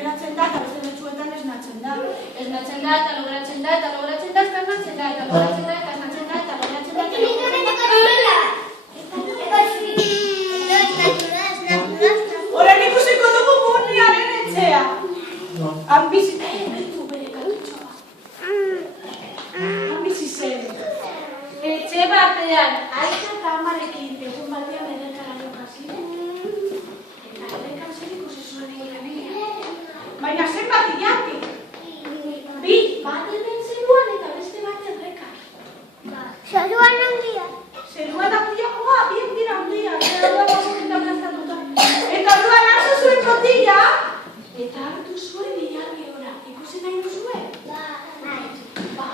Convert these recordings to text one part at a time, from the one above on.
geratzen da, eta beste batzuetan esnatzen da. Esnatzen da, eta logratzen da, eta logratzen da, eta esnatzen da, eta logratzen da, eta esnatzen da, eta logratzen da, eta Horan ikusiko dugu Muniaren etxea. Han bizi... Baitu bere kalutxoa. Han bizi zen. Etxe batean, aita eta amarekin, egun batean errekara jokaziren. Eta errekan zer ikusi zuen egin. Baina zen bat ilatik. Bi, bat hemen zeruan eta beste bat errekan. Zeruan handia. Zeruan handiagoa, bien dira handia. Eta orduan hartu zuen kotila, eta hartu zuen ilargi ora. Ikusi nahi duzue? Ba.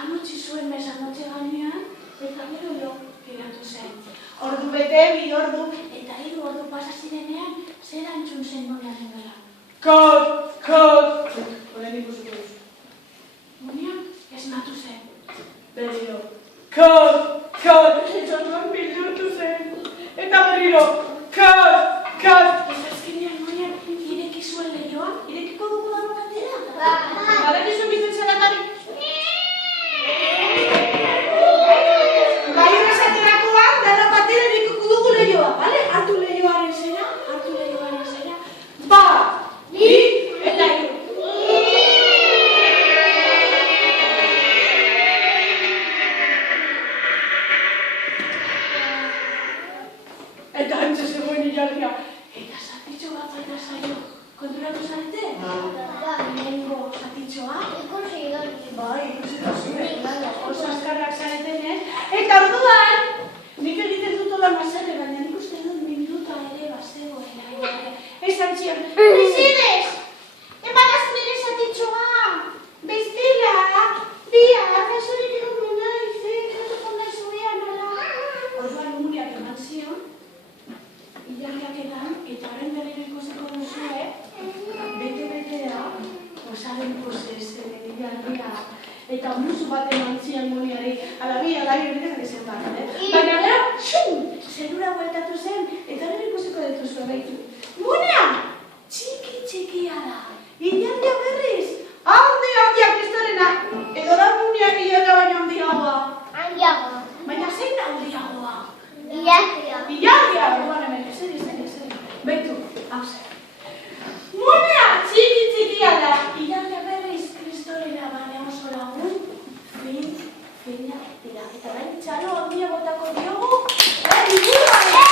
Anotzi zuen mesanotxe gainean, eta gero geratu zen. Ordu bete, 2 ordu, eta 3 ordu pasa zirenean, zer antzun zen Muniaren gara. Kot! Horen ikusiko duzu. Munian esnatu zen. Berriro. Kot! Eta orduan bildurtu zen. Eta berriro. Kot! Eta azkenean Munian ireki zuen lehioa, irekiko dugu da bakatera. Bada gizu bizitzen atari. Bai horrezaterakoan, dara batera irekuko dugu lehioa, bale? Hartu lehioaren zera. Ba! Bi! Eta hiru. Eta hantze zegoen ilargia. Eta zatitxo bat baita zaio. Konturatu zarete? Lehengo zatitxoa? Ikusi dut. Bai, ikusi dut. Oso azkarrak zaretenez. Eta orduan, nik egiten dut hola mazere, baina nik uste dut minuta ere bazegoela. Esan zion, Mesedez! Emanaz nire zatitxoa! Bestela! Bia! Gazorik egon naiz, jatuko naiz uean, ala! Orduan Muniak eman zion, ilargiak edan, eta horren berriro ikusiko duzue, bete-betea, osaren posez, ilargia, eta musu bat eman zian Muniari, alabi, horretak ezen bat, baina gero, zerura bueltatu zen, eta horren ikusiko dituzue behitu. Munia! Txikia da, ilargia berriz, handia kristalena, edo da Muniak ilargia baina handiagoa. Handiagoa. Baina zein da handiagoa? Ilargia. Orduan hemen, eseri. Beitu, hau zer. Munia txikia da, ilargia berriz kristalena baina oso lagun, fina dira. Eta bain txalo handia botako diogu, liburua!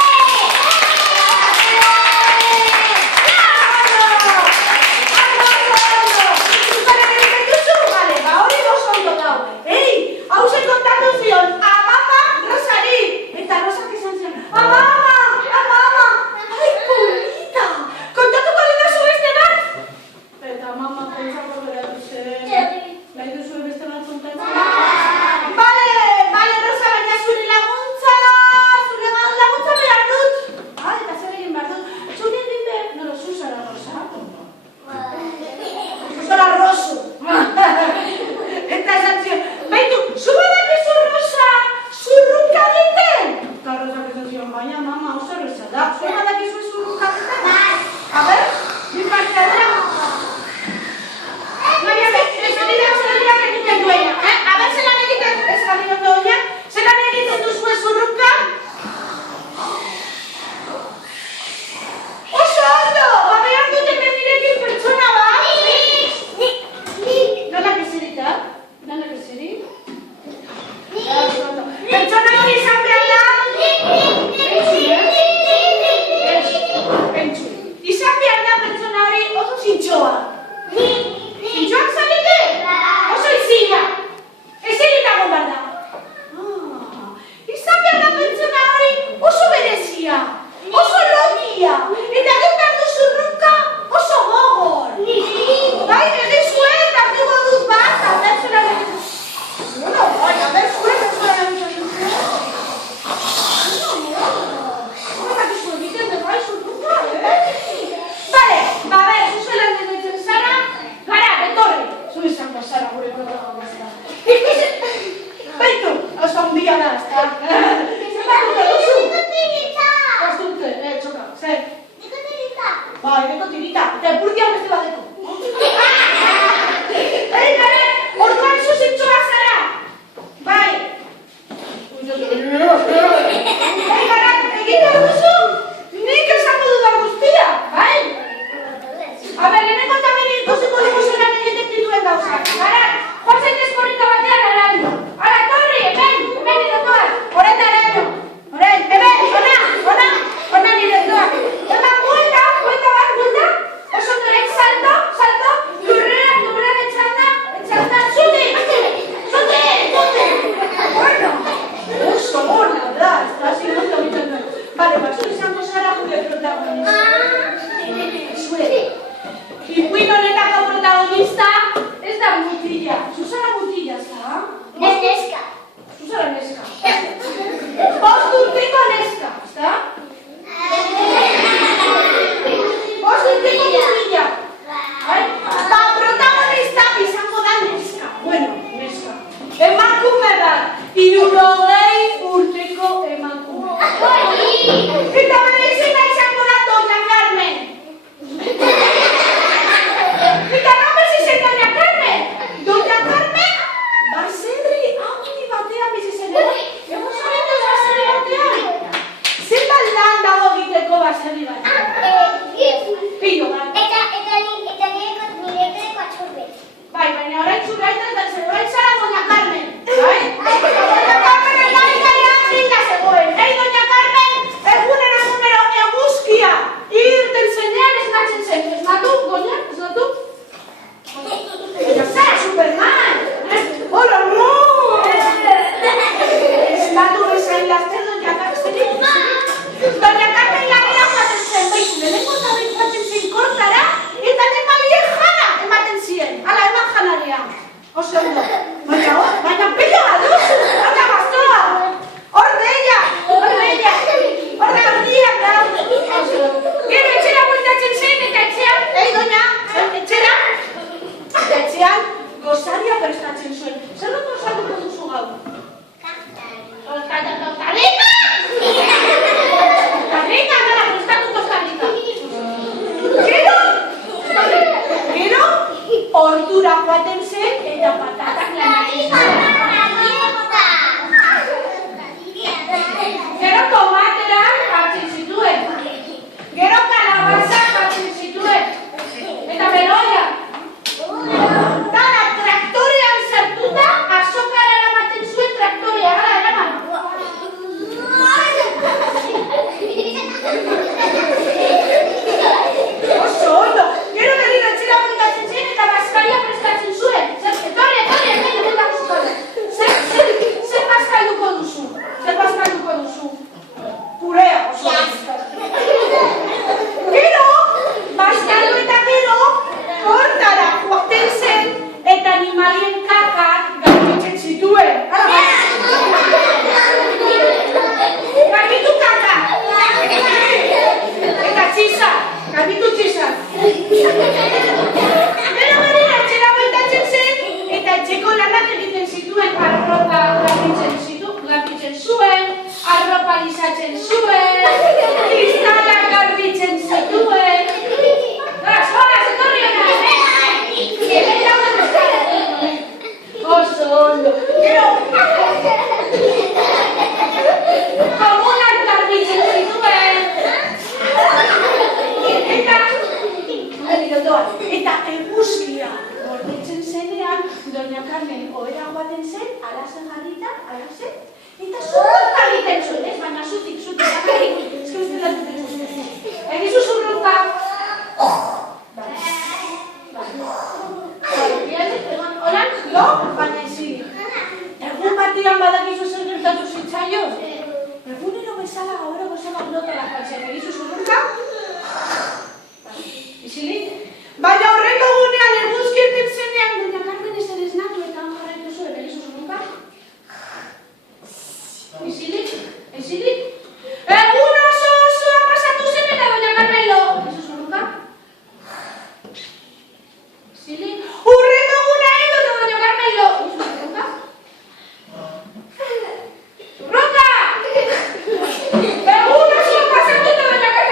Garat, egin behar duzu? Nik esango dudan guztia, bai? Lehenengo eta bere ikusiko dugu zelan egiten dituen gauzak. Garat, joan zaitez korrika batean araño. Ara, torri, hemen irotuak. Horen araño. Horen, hemen, ona niretuak. Eman, buelta bat. Oso torek, salto. Lurrean etxanda. Zuti. Bueno, oso bona, da. Hasi dut egiten duen. Bale, batzu izango zara gure protagonista. Zuere. Ipuin honetako protagonista ez da mutila. Zuzara mutila, ezta? Neska. Zuzara neska. 5 urteko neska, ezta? 5 urteko mutila. Ba, protagonista izango da neska. Bueno, neska. Emakume bat. 60 urteko emakume. Eta bere izena izango da Doña Carmen. Eta nomez izen Doña Carmen. Doña Carmen, baserri handi batean bizitzen dugu. Egun zarentoz baserri batean? Zenbat lan dago egiteko baserri batean? Pilo bat. Eta niretzeko atxurbe. Bai, baina orain zurraitaz da zegoen zara Doña Carmen. Bai? Doña Carmen albaikarian zinda zegoen. Doña Carmen, egunero eguzkia. Irten zenean esnatzen zen. Esnatu, Goña? Esnatu? Eta zara, Superman! Hola, no! Esnatu bezain laster Doña Carmen. Doña Carmen lanean baten zen. Baizu, lehenengo eta baten zen kortara, eta nemalien jana ematen ziren. Hala, eman janarean. Oso ondo. Baina pila baduzu! Hora bastoa! Hor deia! Hor da hordiak da! Gero etxera bueltatzen zen eta etxean, Doña, etxera? Eta etxean gozaria prestatzen zuen. Zer dut gozatuko duzu gau? Tostarrika! Tostarrika, gara, prestatu tostarrika. Gero, ordura joaten zen eta patatak lanatzen zen. Gero tomaterak hartzen zituen. Gero kalabazak hartzen zituen. Eta beroia. Dara traktorean sartuta, azokara eramaten zuen traktorea. Gara, eraman. Oso ondo. Gero berriro etxera bueltatzen zen eta bazkaria prestatzen zuen. Etorri, hemen bueltako zuen. Zer bazkaiduko duzu? Purea, oso. Gero, bazkaidu eta gero, kortara joaten zen eta animalien kakak garbitzen zituen. Garbitu kakak! Eta txisa, garbitu txisa. Gero berriro etxera bueltatzen zen eta etxeko lanak egiten zituen, arropa garbitzen zuen, arropa lisatzen zuen, kristalak garbitzen zituen. Zoaz, etorri hona! Oso ondo. Gero, komunak garbitzen zituen. Eta eguzkia gordetzen zenean, Doña Carmen ohera joaten zen, alazen jarrita, alazen, eta zurrunka egiten zuen, ez? Baina zutik, bakarrik. Ez que uste dut dut. Egizu zurrunka. Holan, lo, baina ezin. Egun batian badakizu zer gertatu zitzaio. Egunero bezala gaur gozama glotara joatzen. Egizu zurrunka. Izilik? Baina horreko gunean eguzki irten zenean, Doña Carmen ez ere esnatu eta han jarraitu zuen, egizu zurrunka. Izilik? Egun osoa pasatu zen eta Doña Carmen lo. Egizu zurrunka. Izilik? Hurreko guna edo eta Doña Carmen lo. Egizu zurrunka. Zurrunka! Egun osoa pasatu eta Doña Carmen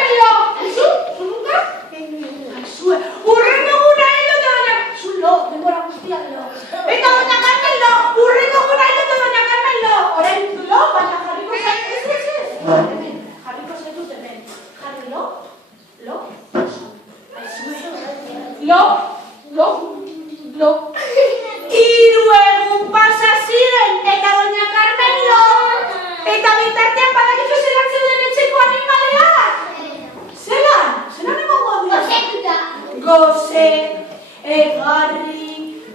Jarriko zaitut hemen. Jarri lo. Lo. 3 egun pasa ziren eta doña Carmen lo. Eta bitartean badakizu zelan zeuden etxeko animaleak. Zelan egongo dira? Goze, egarri,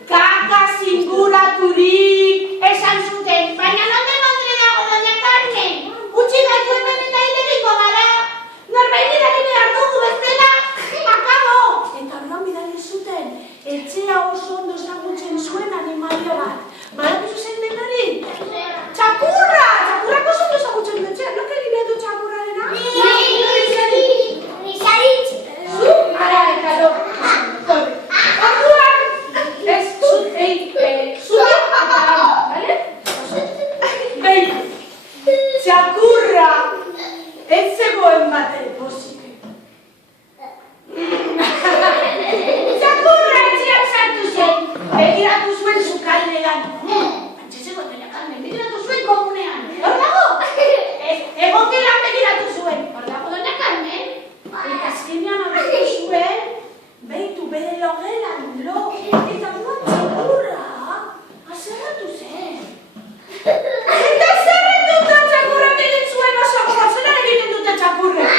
kaka zinguraturik, esan zuten, baina nonde montre dago, doña Carmen? Utsi gaitu hemen eta hilegiko gara. Norbait bidali behar dugu bestela, akabo. Eta orduan bidali zuten, etxea oso ondo ezagutzen zuen animalia bat. Badakizu zein den hori? Txakurra! Txakurrak oso ondo ezagutzen du etxea. Nok egin behar du txakurrarena? Zu? Ara, eta lo. Orduan, ez zure eta hau, bale? Txakurra ez zegoen batere pozik. Txakurra etxean sartu zen, begiratu zuen sukaldean. Antxe zegoen, doña Carmen, begiratu zuen komunean. Hor dago? Egokelan begiratu zuen. Hor dago, doña Carmen? Eta azkenean aurretu zuen, behitu bere logelan, lo. Eta orduan txakurra azerratu zen. Eta zerretuta txakurrak egin zuen oso gogo, zelan egiten dute txakurrak?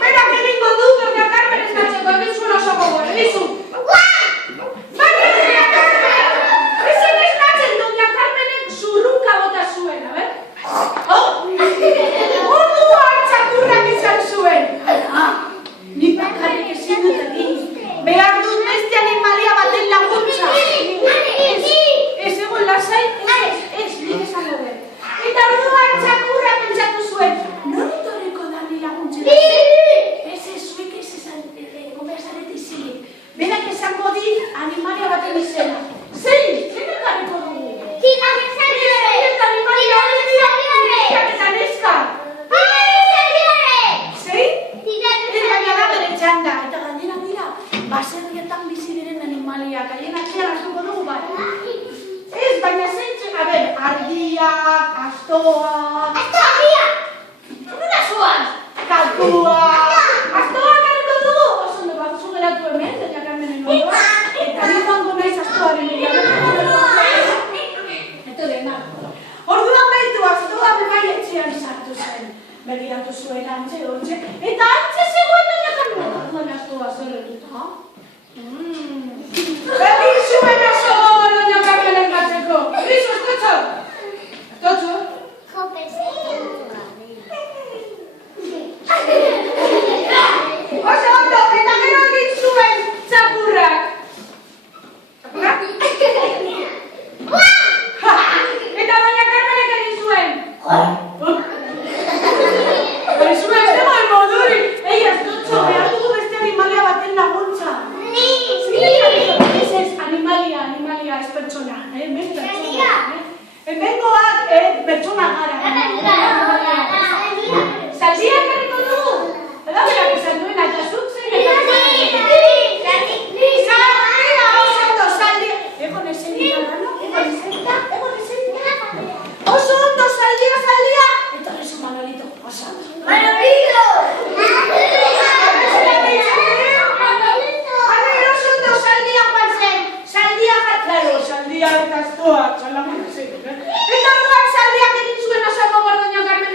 Berak egingo du, doña Carmen eskatzeko, egin zuen oso gogo, egizu. Baina, doña Carmen, ezen eskatzen, doña Carmenek zurruka bota zuen, a ber? Orduan txakurrak izan zuen. Nik bakarrik ezin dut egin. Behar dut beste animalia baten laguntza. Ez egon lasai, ez, nik esango dut. Eta orduan txakurra pentsatu zuen, nori torriko da ni laguntzen? Ez, zuek ez esan, konversarete izilik. Berak esango dit animalia baten izena. Zein ekarriko dugu? Eta animalia hori dira, eta neska. Zein? Baina da bere txanda, eta gainera dira, baserrietan bizi diren animaliak, haien atxean hartuko dugu bat. Ez, baina zein, a ber, ardiak, astoak... Astoak! Nuna zuaz? Kalkuak... Astoak harriko dugu? Oso ondo bat zu geratu hemen, doña Carmenen ondoa. Eta ni joango naiz astoaren bila. Eto dena. Orduan behitu astoa bebai etxean sartu zen. Begiratu zuen antxe, eta antxe zegoen doña Carmen. Orduan astoa zerretuta. Egin zuen oso gogo doña Carmen engatzeko. Egizu, estotxo? Estotxo? Oso ondo, eta gero egin zuen txakurrak. Txakurrak? Eta doña Carmenek egin zuen. Ez dagoen modurik. Ei, estotxo, behar dugu beste animalia baten laguntza. Ez, animalia, ez pertsona. Hemen pertsona. Hemengoak pertsona gara. Zaldia ekarriko dugu? Eta berak esan duena, eta zuk zein eta zaldia, oso ondo, zaldia. Egon ezen dira, no? Egon ezen dira. Oso ondo, zaldia. Eta rezu Manolito, oso ondo. Manolito! Saldia eta astoa, txalamun zen. Eta orduan saldiak egin zuen oso gogor doña Carmen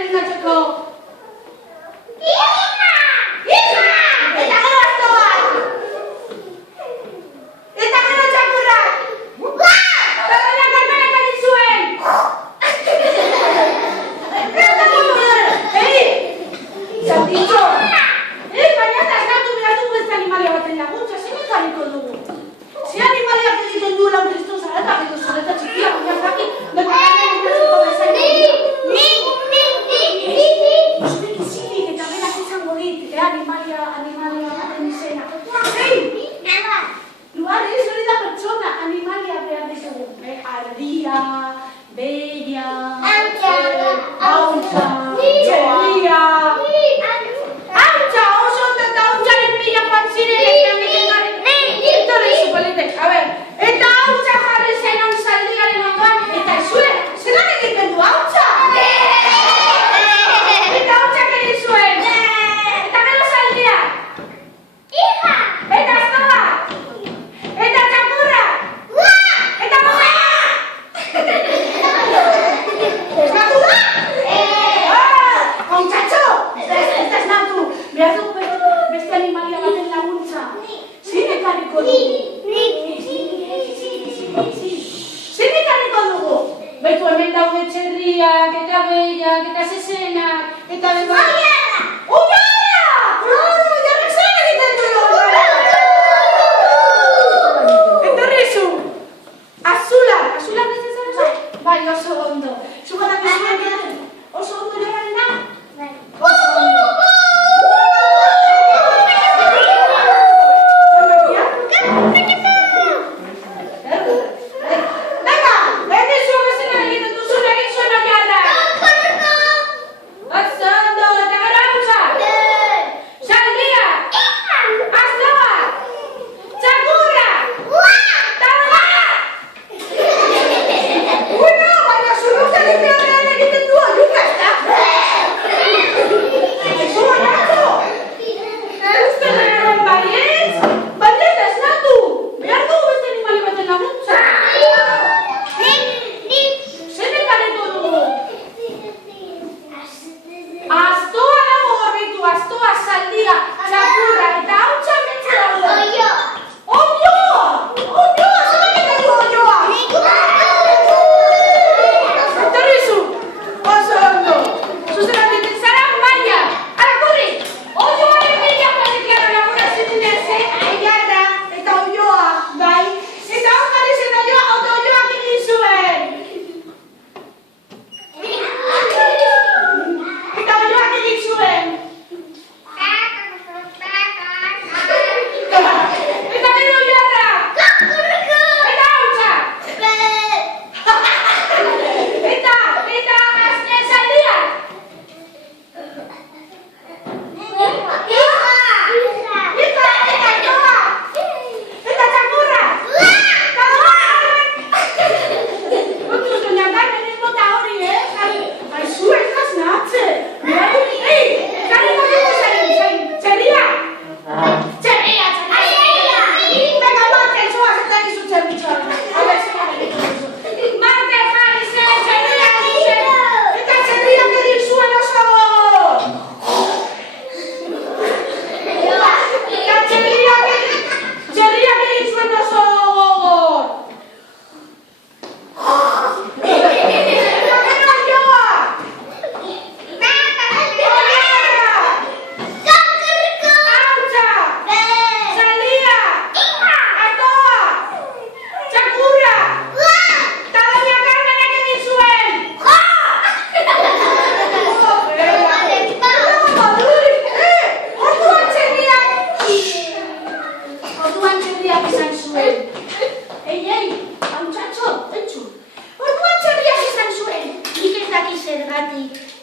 txerriak, eta behiak, eta zezenak, eta beba... Oiarra! Oiarra! Oiarra zer egiten du oiarra! Etorri zu! Azula! Azula beste zer oso? Bai, oso ondo. Zuga da bizuen oso ondo jarrarena? Bai. Oso ondo.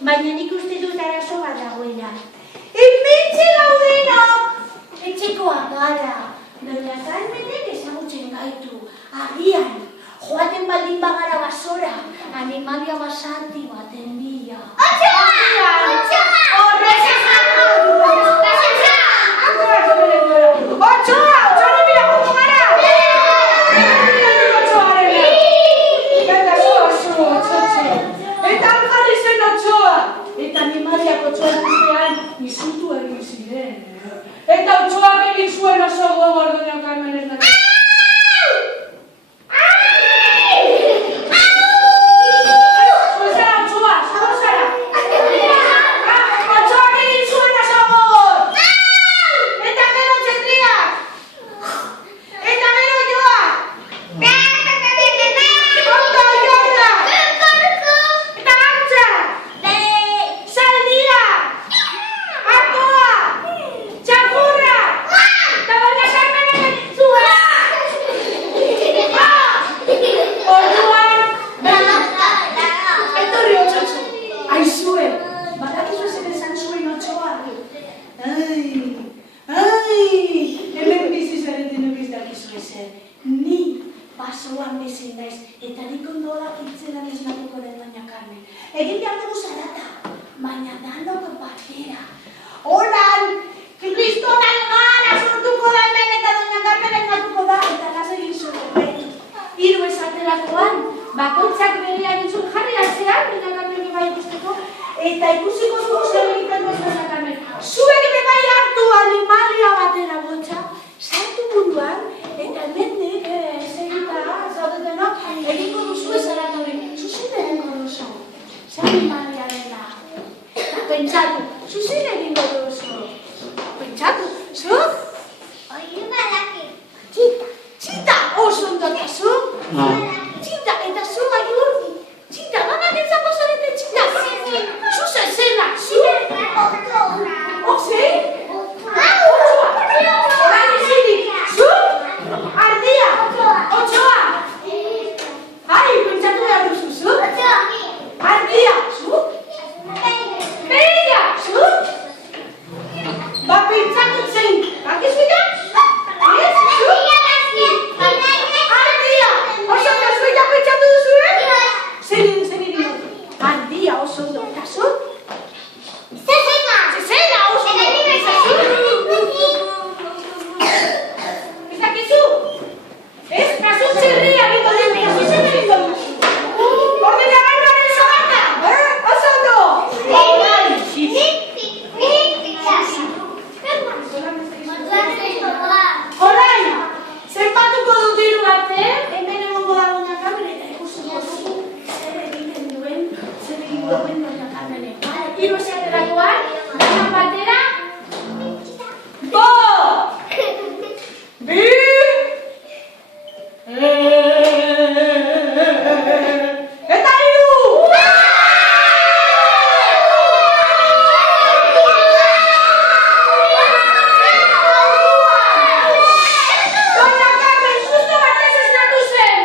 Baina nik uste dut arazo bat dagoela. Hementxe gaudenok! Etxekoa gara. Doña Carmenek ezagutzen gaitu. Agian, joaten baldin bagara basora, animalia basati baten bila. Otsoa! Otsoa! Otsoa! Otsoaren bila jungo gara! Eta aljarri zen Otsoa! Eta animaliak Otsoaren ustean izutu egin ziren. Eta Otsoak egin zuen oso gogor Doña Carmen ez nahi. San Mariarena. Pentsatu, zuzen egingo duzu. Pentsatu, zu? Txita, oso ondo eta zu? Txita, eta zu aiur? Txita, ganak entzako zarete txita? Zu zezena, zu? Ozei? Otsoa. Horan izirik, zu? Ardia, otsoa. Ai, pentsatu behar duzu, zu? Ardia, zu? Beia, zu? Ba, pentsatu zein, bakizu ja? Ez, zu? Ardia, oso ondo zuela pentsatu duzu, Zer egin Ardia, oso ondo, eta zu? Zezena, oso ondo. Ez dakizu? Ez, kasu txerria egingo dut, kasu zer egingo dut. Ordenagailuaren zagata, oso ondo. Orain, zenbatuko dut hiru arte, hemen egongo da Doña Carmen eta ikusiko dugu zer egiten duen Doña Carmenek. Hiru esaterakoan, baina batera, bi, eta hiru! Doña Carmen, justo batez esnatu zen!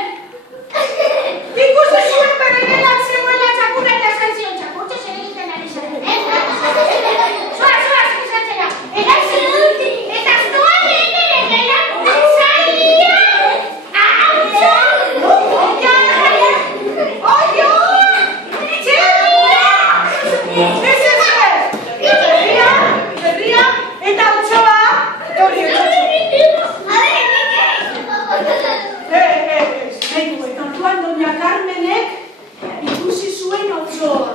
Ikusi zuen bere gelan zegoela txakurra eta esan zion, txakurtxo zer egiten ari zen. Zoaz, esatzera. Erazin dut, eta zoa lehenen gelan zaila! Autxo! Oio! Txerria! Ez! Txerria eta autxoa! Torri, orduan Doña Carmenek ikusi zuen autxoa.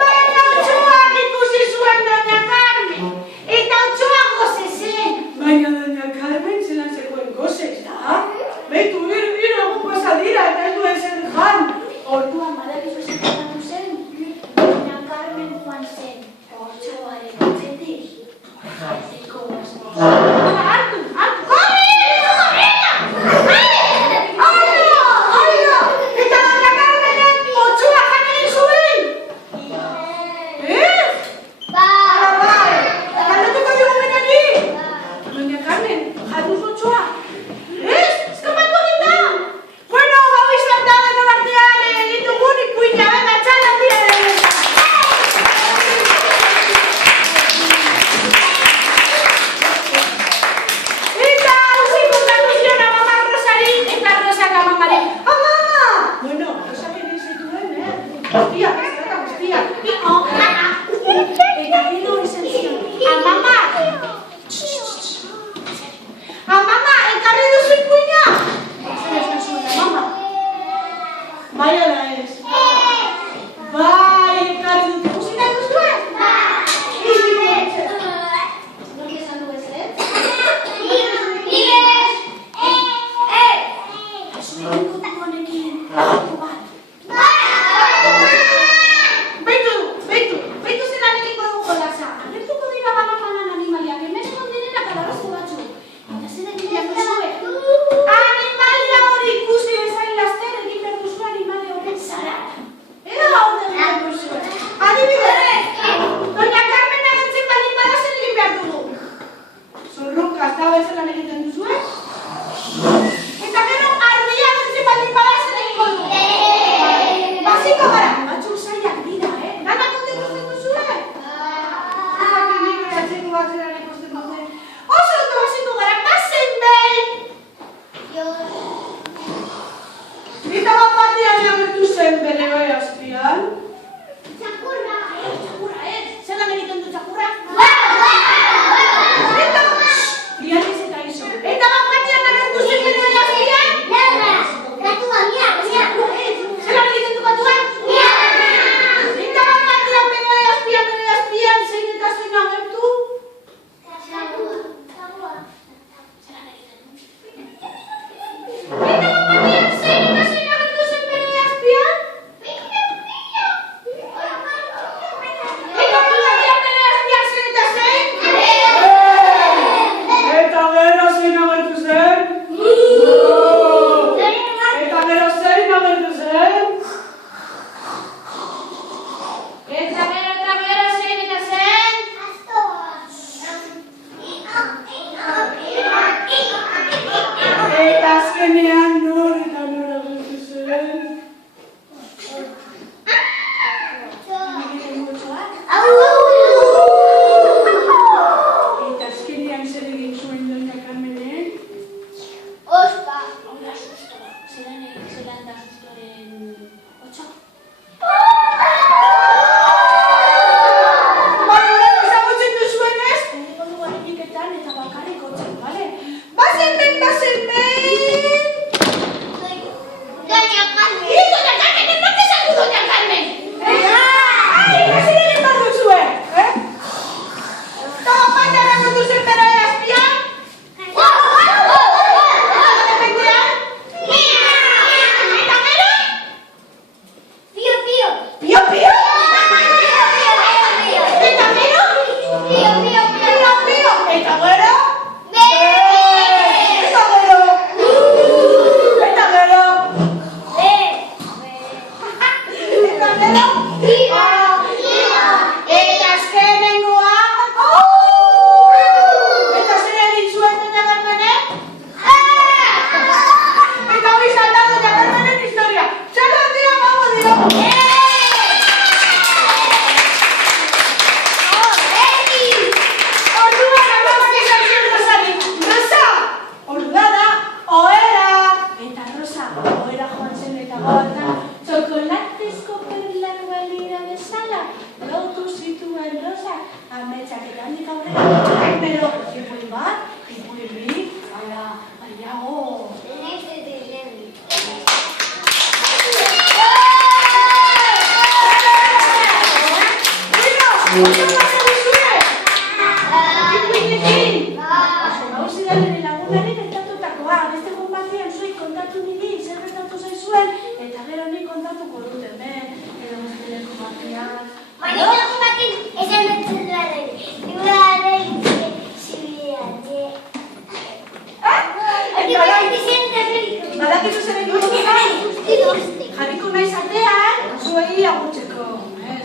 Baina autxoak ikusi zuen Doña Carmen. Eta autxoa goze zen. Baina Doña Carmen zelan zegoen goze, ez da? Beitu, hiru egun pasa dira eta ez duen zer jan. Orduan badakizu zer gertatu zen. Doña Carmen edo? Eta azkenengoa? Eta zer egin zuen doña Carmenek? Eta hori izan da doña Carmenen historia. Txalo handia emango dio. Orduan amabak esan zion Rosari. Rosa! Ordua da, ohera! Eta Rosa, ohera joan zen eta gauetan, txokolatezko perlak balira bezala, lotu zituen Rosa, ametsak eta handik aurrera, pero ipuin bat, ipuin bi, aiago. Oso bat egizue! Ipuinekin! Hau zidaren lagunari gertatutakoa, beste egun batean zuei kontatu niri, zer gertatu zaizuen, eta gero ni kontatuko dut hemen, edo besteleko batean. Badakizu zer egin